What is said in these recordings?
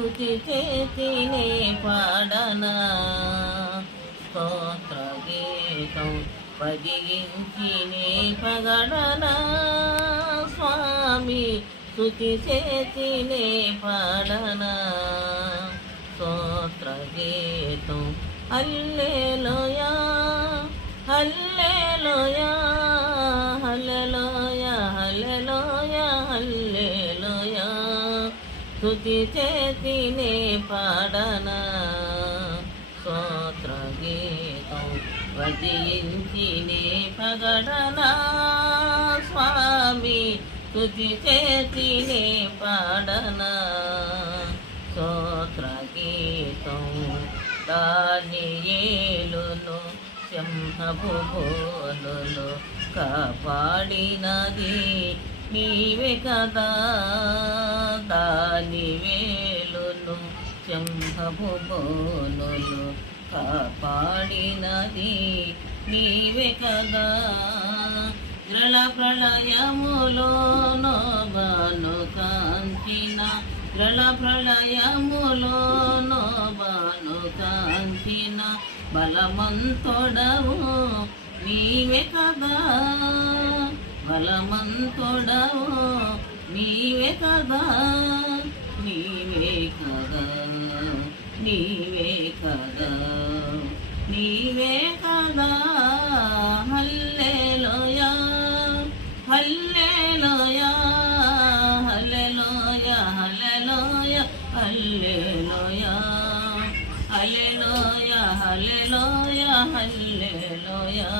స్తుతి చేతినే పాడనా స్తోత్ర గీతం భజించి నీ పగడనా స్వామి స్తుతి చేతినే పాడనా స్తోత్ర గీతం హల్లెలూయా హల్లెలూయా హల్లెలూయా హల్లెలూయా హల్లెలూయా స్తుతి చేతినే పాడనా స్తోత్ర గీతం భజించి నీ పగడనా స్వామి స్తుతి చేతినే పాడనా స్తోత్ర గీతం దానియేలును సింహపు కాపాడినది నీవే కదా దానియేలును సింహపు కాపాడినది నీవే కదా గ్రళ ప్రళయములో నోబాను కాంచిన గ్రళ ప్రళయములో నోబాను కాంచిన బలమంతొడవు నీవే కదా బలమంతొడవు నీవే కదా నీవే కదా నీవే కదా నీవే కదా హల్లెలూయా హల్లెలూయా హల్లెలూయా హల్లెలూయా హల్లెలూయా హల్లెలూయా హల్లెలూయా హల్లెలూయా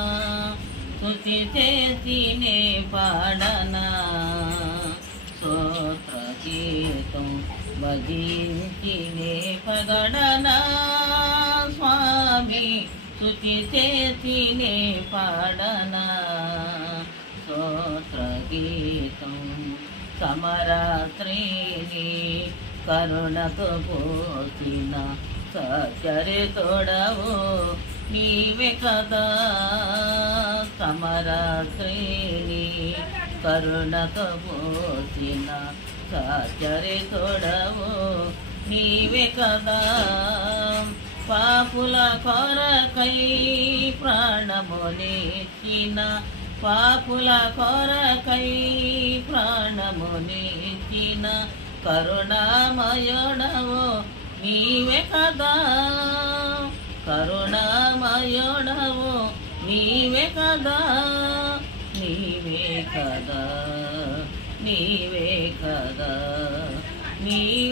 స్తుతి చేతినే పాడనా స్తోత్ర గీతం భజించి నీ పగడనా స్వామి స్తుతి చేతినే పాడనా స్తోత్ర గీతం సమరాత్రిని కరుణకు పోసిన సచరితోడవు నీవే కదా సమరాత్రిని కరుణకు పోసిన సచరితోడవు నీవే కదా పాపుల కొరకై ప్రాణమునిచ్చిన పాపుల కొరకై ప్రాణమునిచ్చిన కరుణామయుడవు నీవే కదా కరుణామయుడవు నీవే కదా నీవే కదా నీవే కదా నీవే